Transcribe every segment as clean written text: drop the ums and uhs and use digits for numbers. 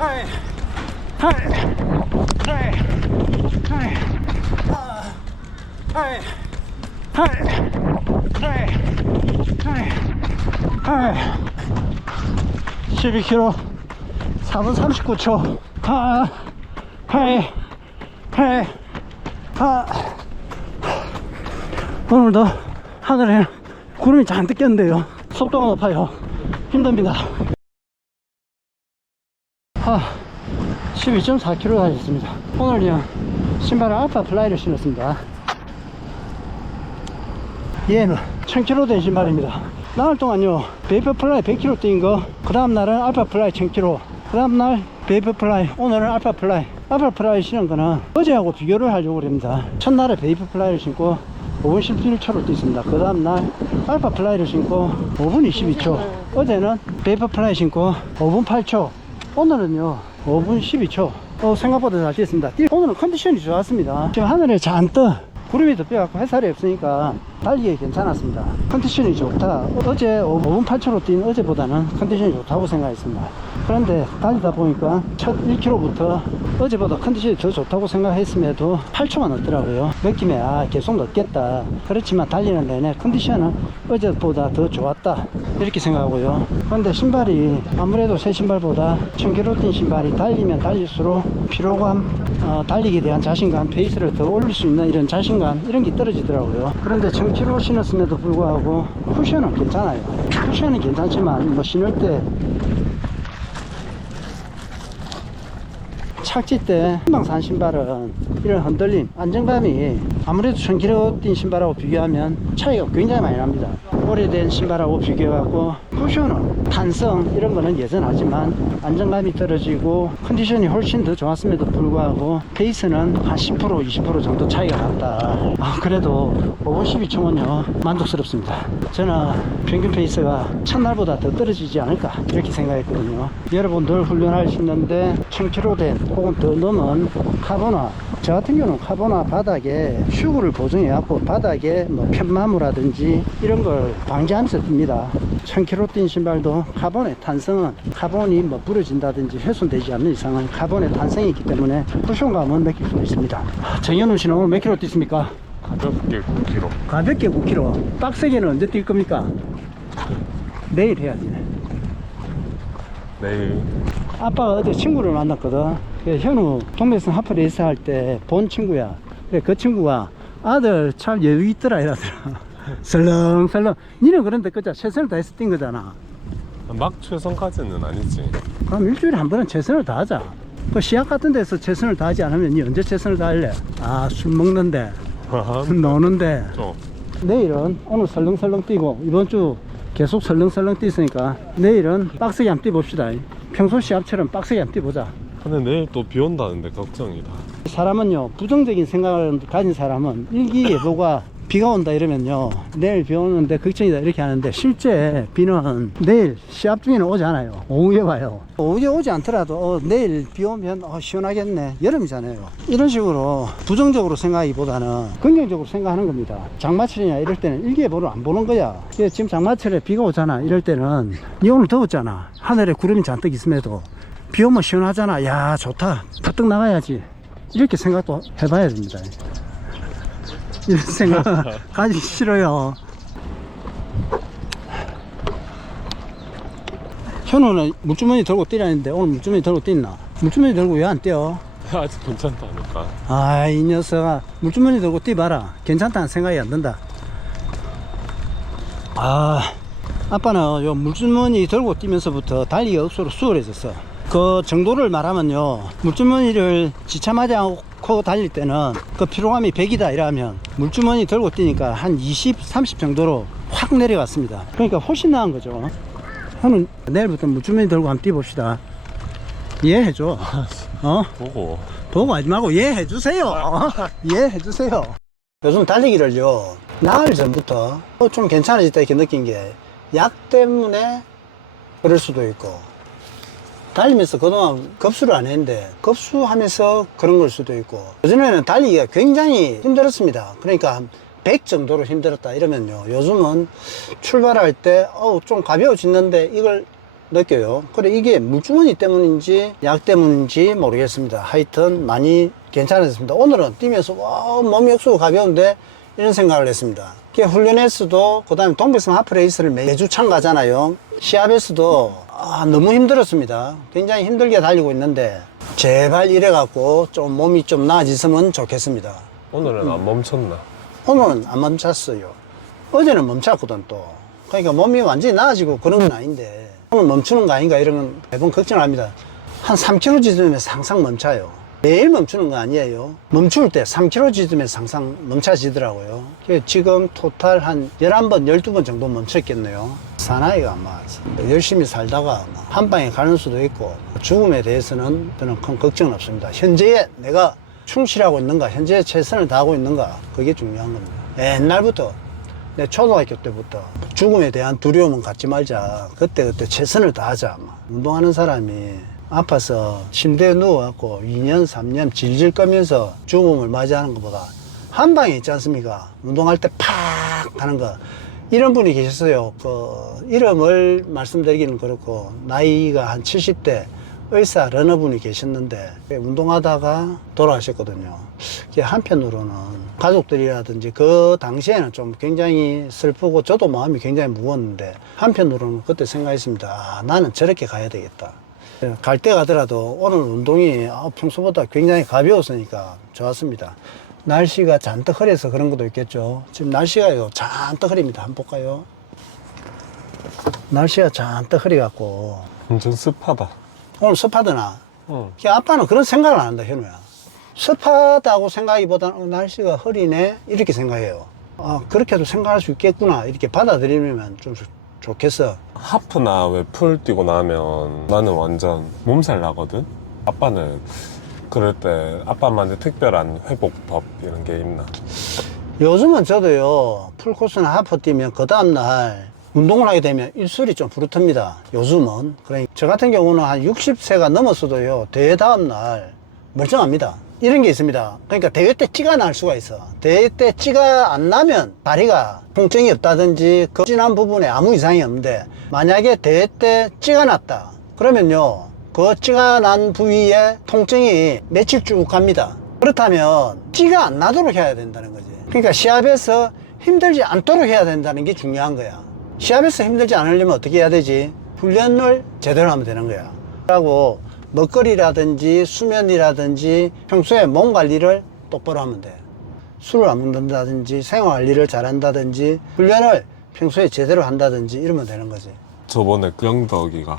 하이 하이 하이 하이 하이 하이 하이 12km 4분 39초 오늘도 하늘에 구름이 잔뜩 꼈는데요. 속도가 높아요. 힘듭니다. 12.4km 달렸습니다. 오늘은 신발을 알파 플라이를 신었습니다. 얘는 1000km 된 신발입니다. 나흘 동안요 베이퍼 플라이 100km 뛴 거, 그 다음날은 알파 플라이 1000km, 그 다음날 베이퍼 플라이, 오늘은 알파 플라이. 알파 플라이 신은 거는 어제하고 비교를 하려고 합니다. 첫날에 베이퍼 플라이를 신고 5분 17초로 뛰습니다. 그 다음날 알파 플라이를 신고 5분 22초. 어제는 베이퍼 플라이 신고 5분 8초. 오늘은요 5분 12초. 생각보다 잘 뛰었습니다. 오늘은 컨디션이 좋았습니다. 지금 하늘에 잔뜩 구름이 덮여갖고 햇살이 없으니까 달리기 괜찮았습니다. 컨디션이 좋다. 어제 5분 8초로 뛴 어제보다는 컨디션이 좋다고 생각했습니다. 그런데 달리다 보니까 첫 1km부터 어제보다 컨디션이 더 좋다고 생각했음에도 8초만 넣더라고요. 느낌에 계속 넣겠다. 그렇지만 달리는 내내 컨디션은 어제보다 더 좋았다 이렇게 생각하고요. 그런데 신발이 아무래도 새 신발보다 1000km 뛴 신발이 달리면 달릴수록 피로감, 달리기에 대한 자신감, 페이스를 더 올릴 수 있는 이런 자신감, 이런 게 떨어지더라고요. 그런데 1000km 신었음에도 불구하고 쿠션은 괜찮아요. 쿠션은 괜찮지만 뭐 신을 때 착지 때 희망산 신발은 이런 흔들림, 안정감이 아무래도 1000km 뛴 신발하고 비교하면 차이가 굉장히 많이 납니다. 오래된 신발하고 비교해갖고 쿠션은 탄성 이런 거는 여전하지만 안정감이 떨어지고 컨디션이 훨씬 더 좋았음에도 불구하고 페이스는 한 10% 20% 정도 차이가 났다. 그래도 5분 12초면요 만족스럽습니다. 저는 평균 페이스가 첫날보다 더 떨어지지 않을까 이렇게 생각했거든요. 여러분들 훈련하시는데 1000km 된 혹은 더 넘은 카보나, 저 같은 경우는 카보나 바닥에 슈구를 보정해갖고 바닥에 뭐 편마무라든지 이런 걸 방지하면서 뜁니다. 1000km 뛴 신발도 카본의 탄성은 카본이 뭐 부러진다든지 훼손되지 않는 이상은 카본의 탄성이 있기 때문에 쿠션감은 느낄 수 있습니다. 정현우 씨는 오늘 몇 킬로 뛰습니까? 가볍게 9km. 가볍게 9km. 빡세게는 언제 뛸 겁니까? 내일 해야지. 내일. 아빠가 어제 친구를 만났거든. 현우 동백선 하프 레이스 할 때 본 친구야. 그 친구가 아들 참 여유 있더라 이러더라. 설렁설렁. 니는 그런데 그자 최선을 다해서 뛴 거잖아. 막 최선까지는 아니지. 그럼 일주일에 한 번은 최선을 다하자. 그 시합 같은 데서 최선을 다하지 않으면 니 언제 최선을 다할래? 술 먹는데 노는데. 내일은 오늘 설렁설렁 뛰고 이번 주 계속 설렁설렁 뛰었으니까 내일은 빡세게 한번 뛰봅시다. 평소 시합처럼 빡세게 한번 뛰보자. 근데 내일 또 비 온다는데 걱정이다. 사람은요 부정적인 생각을 가진 사람은 일기예보가 비가 온다 이러면요 내일 비 오는데 걱정이다 이렇게 하는데 실제 비는 내일 시합 중에는 오지 않아요. 오후에 와요. 오후에 오지 않더라도 내일 비 오면 시원하겠네, 여름이잖아요. 이런 식으로 부정적으로 생각하기보다는 긍정적으로 생각하는 겁니다. 장마철이냐 이럴 때는 일기예보를 안 보는 거야. 지금 장마철에 비가 오잖아 이럴 때는 니 오늘 더웠잖아. 하늘에 구름이 잔뜩 있음에도 비 오면 시원하잖아. 야 좋다, 가뜩 나가야지 이렇게 생각도 해봐야 됩니다. 이런 생각 가기 싫어요. 현우는 물주머니 들고 뛰라는데 오늘 물주머니 들고 뛰나? 물주머니 들고 왜 안 뛰어? 아직 괜찮다니까. 이 녀석아, 물주머니 들고 뛰봐라. 괜찮다는 생각이 안 든다. 아빠는 요 물주머니 들고 뛰면서부터 달리기가 억수로 수월해졌어. 그 정도를 말하면요, 물주머니를 지참하지 않고 달릴 때는 그 피로감이 100이다 이러면 물주머니 들고 뛰니까 한 20, 30 정도로 확 내려갔습니다. 그러니까 훨씬 나은 거죠. 형은 내일부터 물주머니 들고 한번 뛰봅시다. 이해해줘. 보고 하지 말고 이해해주세요. 이해해주세요. 요즘 달리기를요 나흘 전부터 좀 괜찮아졌다 이렇게 느낀 게 약 때문에 그럴 수도 있고, 달리면서 그동안 급수를 안 했는데 급수하면서 그런 걸 수도 있고, 요즘에는 달리기가 굉장히 힘들었습니다. 그러니까 100 정도로 힘들었다 이러면요, 요즘은 출발할 때 좀 가벼워졌는데 이걸 느껴요. 그래 이게 물주머니 때문인지 약 때문인지 모르겠습니다. 하여튼 많이 괜찮았습니다. 오늘은 뛰면서 와, 몸이 억수로 가벼운데 이런 생각을 했습니다. 훈련에서도 그 다음에 동백섬 하프레이스를 매주 참가하잖아요. 시합에서도 너무 힘들었습니다. 굉장히 힘들게 달리고 있는데 제발 이래갖고 좀 몸이 좀 나아졌으면 좋겠습니다. 오늘은 안 멈췄나? 오늘은 안 멈췄어요. 어제는 멈췄거든 또. 그러니까 몸이 완전히 나아지고 그런 건 아닌데 오늘 멈추는 거 아닌가 이런 건 매번 걱정을 합니다. 한 3km 지점에서 항상 멈춰요. 매일 멈추는 거 아니에요. 멈출 때 3km 지점에서 항상 멈춰지더라고요. 지금 토탈 한 11번, 12번 정도 멈췄겠네요. 사나이가 아마 열심히 살다가 한 방에 가는 수도 있고 죽음에 대해서는 저는 큰 걱정은 없습니다. 현재에 내가 충실하고 있는가, 현재에 최선을 다하고 있는가, 그게 중요한 겁니다. 옛날부터 내 초등학교 때부터 죽음에 대한 두려움은 갖지 말자. 그때 최선을 다하자. 운동하는 사람이 아파서 침대에 누워갖고 2년, 3년 질질 끌면서 죽음을 맞이하는 것보다 한 방에 있지 않습니까? 운동할 때 팍 하는 거. 이런 분이 계셨어요. 그 이름을 말씀드리기는 그렇고 나이가 한 70대 의사 러너분이 계셨는데 운동하다가 돌아가셨거든요. 한편으로는 가족들이라든지 그 당시에는 좀 굉장히 슬프고 저도 마음이 굉장히 무거웠는데 한편으로는 그때 생각했습니다. 나는 저렇게 가야 되겠다. 갈 때 가더라도 오늘 운동이 평소보다 굉장히 가벼웠으니까 좋았습니다. 날씨가 잔뜩 흐려서 그런 것도 있겠죠. 지금 날씨가요 잔뜩 흐립니다. 한번 볼까요? 날씨가 잔뜩 흐려갖고 엄청 습하다. 오늘 습하더나? 응. 아빠는 그런 생각을 안 한다, 현우야. 습하다고 생각하기보다는 날씨가 흐리네 이렇게 생각해요. 그렇게도 생각할 수 있겠구나 이렇게 받아들이면 좀 좋겠어. 하프나 왜 풀 뛰고 나면 나는 완전 몸살 나거든? 아빠는 그럴 때 아빠만의 특별한 회복법 이런 게 있나? 요즘은 저도요 풀코스나 하프 뛰면 그 다음날 운동을 하게 되면 일술이 좀 부르텄니다. 요즘은. 그러니까 저 같은 경우는 한 60세가 넘었어도요 대회 다음날 멀쩡합니다. 이런 게 있습니다. 그러니까 대회 때 찌가 날 수가 있어. 대회 때 찌가 안 나면 다리가 통증이 없다든지 그 진한 부분에 아무 이상이 없는데 만약에 대회 때 찌가 났다 그러면요 그 찌가 난 부위에 통증이 며칠 쭉 갑니다. 그렇다면 찌가 안 나도록 해야 된다는 거지. 그러니까 시합에서 힘들지 않도록 해야 된다는 게 중요한 거야. 시합에서 힘들지 않으려면 어떻게 해야 되지? 훈련을 제대로 하면 되는 거야. 그리고 먹거리라든지 수면이라든지 평소에 몸 관리를 똑바로 하면 돼. 술을 안 먹는다든지 생활 관리를 잘한다든지 훈련을 평소에 제대로 한다든지 이러면 되는 거지. 저번에 영덕이가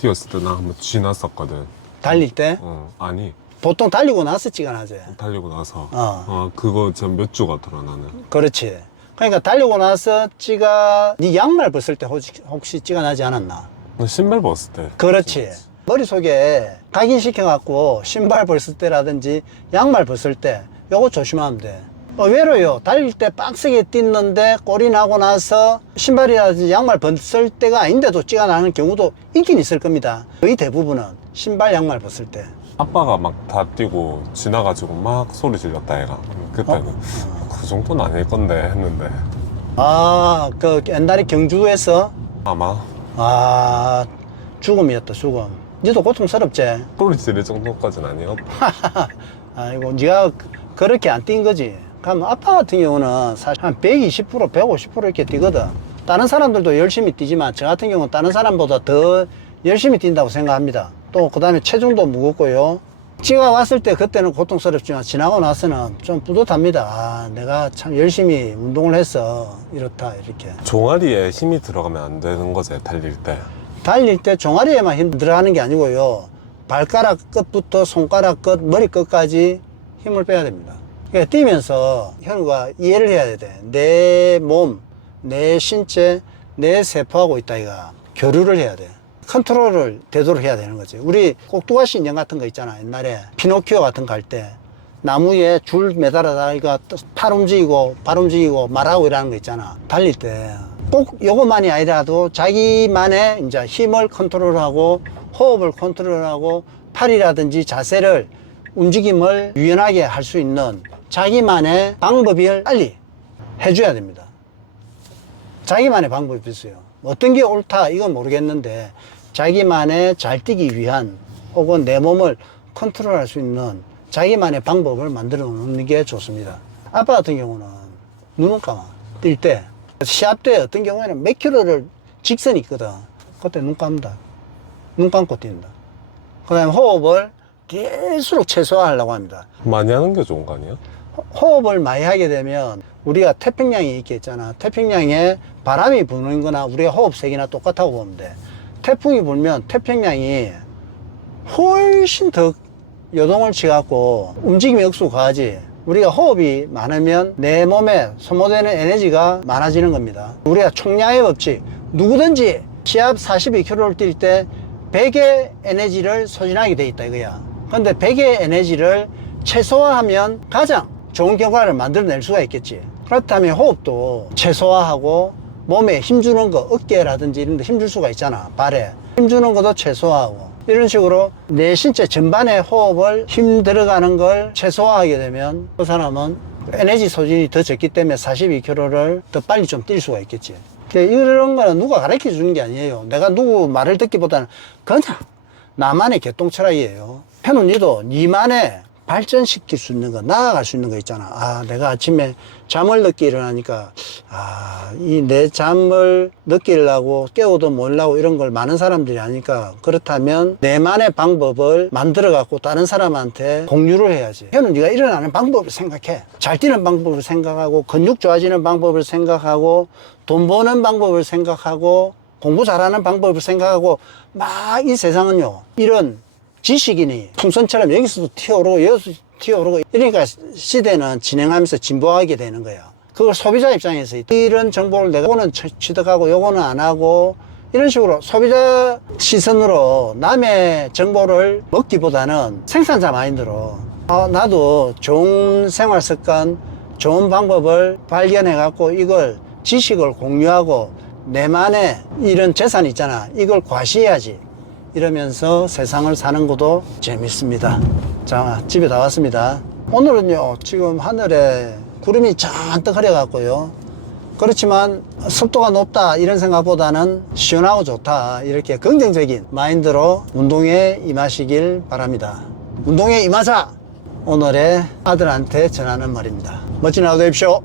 뛰었을 때 나 한번 쥐났었거든. 달릴 때? 아니. 보통 달리고 나서 찌가 나지. 달리고 나서. 어. 그거 전 몇 주가 들어 나는. 그렇지. 그러니까 달리고 나서 찌가 네 양말 벗을 때 혹시 찌가 나지 않았나? 신발 벗을 때. 그렇지. 머릿속에 각인시켜갖고 신발 벗을 때라든지 양말 벗을 때 요거 조심하면 돼. 의외로요 달릴 때 빡세게 뛰는데 꼴이 나고 나서 신발이라든지 양말 벗을 때가 아닌데도 찌가 나는 경우도 있긴 있을 겁니다. 거의 대부분은 신발 양말 벗을 때. 아빠가 막 다 뛰고 지나가지고 막 소리 질렀다 얘가. 그때는 그 정도는 아닐 건데 했는데 그 옛날에 경주에서 아마 죽음이었다 죽음. 니도 고통스럽지? 소리 지를 정도까지는 아니었다. 아이고 니가 그렇게 안 뛴 거지. 그럼 아빠 같은 경우는 사실 한 120%, 150% 이렇게 뛰거든. 다른 사람들도 열심히 뛰지만 저 같은 경우는 다른 사람보다 더 열심히 뛴다고 생각합니다. 또 그 다음에 체중도 무겁고요. 찌가 왔을 때 그때는 고통스럽지만 지나고 나서는 좀 뿌듯합니다. 내가 참 열심히 운동을 했어. 이렇다 이렇게. 종아리에 힘이 들어가면 안 되는 거지 달릴 때. 달릴 때 종아리에만 힘 들어가는 게 아니고요. 발가락 끝부터 손가락 끝, 머리 끝까지 힘을 빼야 됩니다. 그러니까 뛰면서 현우가 이해를 해야 돼. 내 몸, 내 신체, 내 세포하고 있다 이가 교류를 해야 돼. 컨트롤을 되도록 해야 되는 거지. 우리 꼭두가시 인형 같은 거 있잖아. 옛날에 피노키오 같은 거 갈 때 나무에 줄 매달아다 이가 팔 움직이고 발 움직이고 말하고 이러는 거 있잖아. 달릴 때 꼭 요것만이 아니라도 자기만의 이제 힘을 컨트롤하고 호흡을 컨트롤하고 팔이라든지 자세를 움직임을 유연하게 할 수 있는 자기만의 방법을 빨리 해줘야 됩니다. 자기만의 방법이 있어요. 어떤 게 옳다 이건 모르겠는데 자기만의 잘 뛰기 위한 혹은 내 몸을 컨트롤할 수 있는 자기만의 방법을 만들어 놓는 게 좋습니다. 아빠 같은 경우는 눈을 감아 뛸 때 시합 때 어떤 경우에는 몇 킬로를 직선이 있거든. 그때 눈 감다. 눈 감고 뛴다. 그 다음에 호흡을 될수록 최소화하려고 합니다. 많이 하는 게 좋은 거 아니야? 호흡을 많이 하게 되면 우리가 태평양이 있게 있잖아. 태평양에 바람이 부는 거나 우리가 호흡색이나 똑같다고 보면 돼. 태풍이 불면 태평양이 훨씬 더 요동을 치갖고 움직임이 억수 가하지. 우리가 호흡이 많으면 내 몸에 소모되는 에너지가 많아지는 겁니다. 우리가 총량의 법칙, 누구든지 시합 42km를 뛸 때 100의 에너지를 소진하게 돼 있다 이거야. 근데 100의 에너지를 최소화하면 가장 좋은 결과를 만들어낼 수가 있겠지. 그렇다면 호흡도 최소화하고 몸에 힘주는 거, 어깨라든지 이런 데 힘줄 수가 있잖아. 발에 힘주는 것도 최소화하고 이런 식으로 내 신체 전반의 호흡을 힘 들어가는 걸 최소화하게 되면 그 사람은 에너지 소진이 더 적기 때문에 42km를 더 빨리 좀 뛸 수가 있겠지. 이런 거는 누가 가르쳐 주는 게 아니에요. 내가 누구 말을 듣기보다는 그냥 나만의 개똥철학이에요. 현우 니도 니만의 발전시킬 수 있는 거, 나아갈 수 있는 거 있잖아. 아, 내가 아침에 잠을 늦게 일어나니까, 아, 이 내 잠을 늦게 일어나고 깨워도 몰라고 이런 걸 많은 사람들이 아니까, 그렇다면 내만의 방법을 만들어 갖고 다른 사람한테 공유를 해야지. 현우 네가 일어나는 방법을 생각해. 잘 뛰는 방법을 생각하고, 근육 좋아지는 방법을 생각하고, 돈 버는 방법을 생각하고, 공부 잘하는 방법을 생각하고, 막 이 세상은요, 이런 지식인이 풍선처럼 여기서도 튀어오르고 여기서도 튀어오르고 이러니까 시대는 진행하면서 진보하게 되는 거예요. 그걸 소비자 입장에서 이런 정보를 내가 요거는 취득하고 요거는 안 하고 이런 식으로 소비자 시선으로 남의 정보를 먹기보다는 생산자 마인드로 나도 좋은 생활 습관, 좋은 방법을 발견해 갖고 이걸 지식을 공유하고 내만의 이런 재산 있잖아. 이걸 과시해야지. 이러면서 세상을 사는 것도 재밌습니다. 자, 집에 다 왔습니다. 오늘은요, 지금 하늘에 구름이 잔뜩 흐려갖고요. 그렇지만 습도가 높다 이런 생각보다는 시원하고 좋다 이렇게 긍정적인 마인드로 운동에 임하시길 바랍니다. 운동에 임하자! 오늘의 아들한테 전하는 말입니다. 멋진 하루 되십시오.